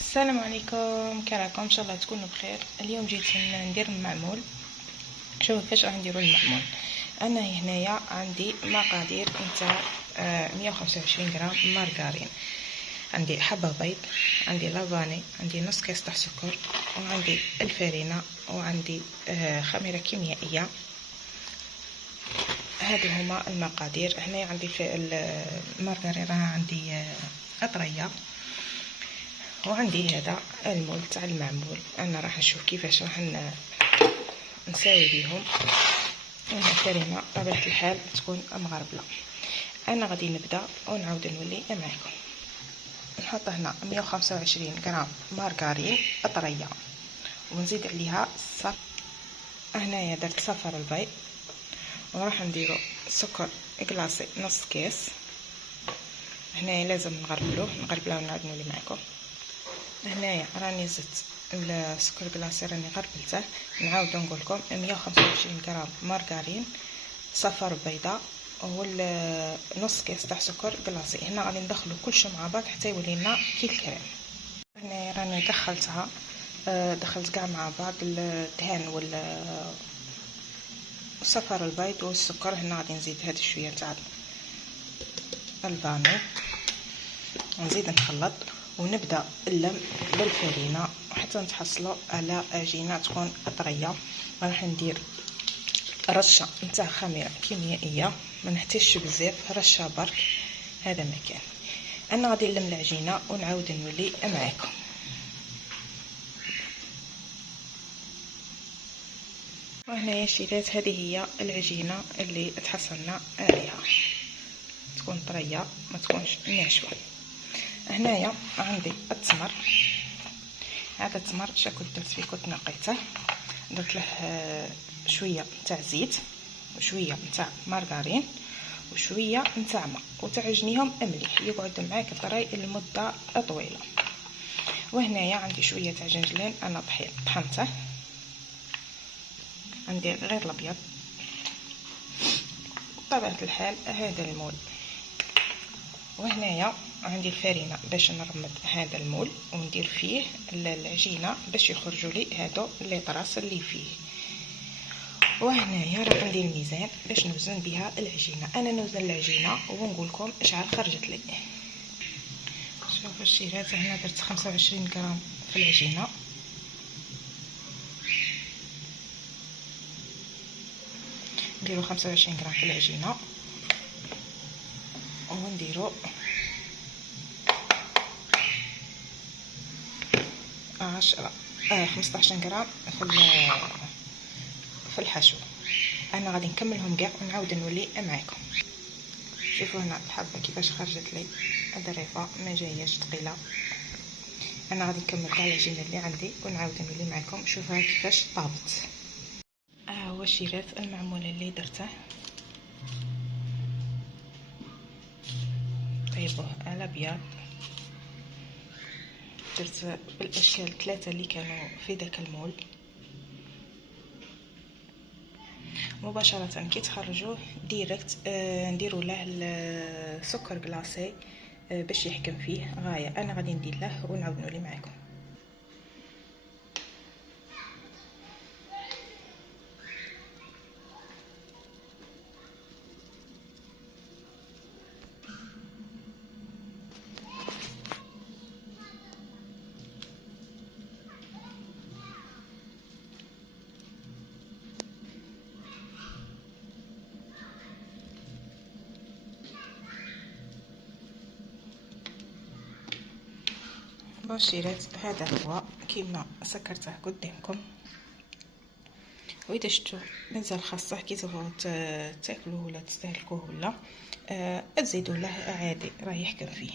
السلام عليكم، كي راكم؟ ان شاء الله تكونوا بخير. اليوم جيت ندير المعمول. شوفوا كيفاش راح نديروا المعمول. انا هنايا عندي مقادير نتاع 125 غرام مارغرين، عندي حبه بيض، عندي لافاني، عندي نص كاس تاع سكر، وعندي الفرينه، وعندي خميره كيميائيه. هذه هما المقادير. هنا عندي في المارغرين راه عندي اطريه، وعندي هذا المول تاع المعمول. انا راح نشوف كيفاش راح نساوي بيهم. هنا الفرينه بطبيعه الحال تكون مغربله. انا غادي نبدا ونعاود نولي معكم. نحط هنا 125 غرام مارغرين طريه، ونزيد عليها الصفر. هنايا درت صفر البيض، وراح نديرو سكر كلاصي نص كاس. هنايا لازم نغربلوه ونعاود نولي معكم. هنايا راني زدت السكر كلاصي، راني غربلته. نعاود نقول لكم 125 غرام مارغرين، صفر بيضاء، ونص كاس تاع سكر كلاصي. هنا غادي ندخلو كلشي مع بعض حتى يولي لنا كي الكريم. هنا راني دخلتها، دخلت كاع مع بعض الدهان وصفر البيض والسكر. هنا غادي نزيد هاد شويه تاع الفاني، ونزيد نخلط، ونبدا اللم بالفرينه حتى نتحصلوا على عجينه تكون طريه. راح ندير رشه نتاع خميره كيميائيه، ما نحتاجش بزاف، رشه برك، هذا مكان. انا غادي نلم العجينه ونعاود نولي معكم. وهنايا شريت، هذه هي العجينه اللي تحصلنا عليها، تكون طريه ما تكونش ناشفه. هنايا عندي التمر، هذا التمر شكون درت فيه، كنت نقيته، درت له شويه تاع زيت، وشويه نتاع مارغرين، وشويه نتاع ماء، وتعجنيهم مليح يقعد معاك طري لمده طويله. وهنايا عندي شويه تاع جنجلان، انا طحنته، عندي غير الابيض بطبيعه الحال هذا المول. وهنايا عندي الفرينه باش نرمد هذا المول وندير فيه العجينه باش يخرجوا لي هادو لي طراس اللي فيه. وهنايا راه عندي الميزان باش نوزن بها العجينه. انا نوزن العجينه ونقول لكم شحال خرجت لي. شوفوا الشيرات، هنا درت 25 غرام في العجينه، نديرو 25 غرام في العجينه، ونديرو 15 غرام في الحشو. انا غادي نكملهم كاع ونعاود نولي معكم. شوفوا هنا الحبه كيفاش خرجت لي ظريفه، ما جاياش ثقيله. انا غادي نكمل كاع العجينه اللي عندي ونعاود نولي معكم. شوفوها كيفاش طابت. هو الشيرات المعمول اللي درته، طيبوه على بياض. درت بالاشكال 3 اللي كانوا في داك المول. مباشره كي تخرجوه ديريكت نديروا له السكر كلاصي باش يحكم فيه غايه. انا غادي ندير له ونعاود نولي معكم. بشيرات، هذا هو كيما سكرته قدامكم. واذا شفتوا مازال خاصه كي تبغوا تاكلوه ولا تستهلكوه ولا تزيدوا له عادي، راه يحكم فيه.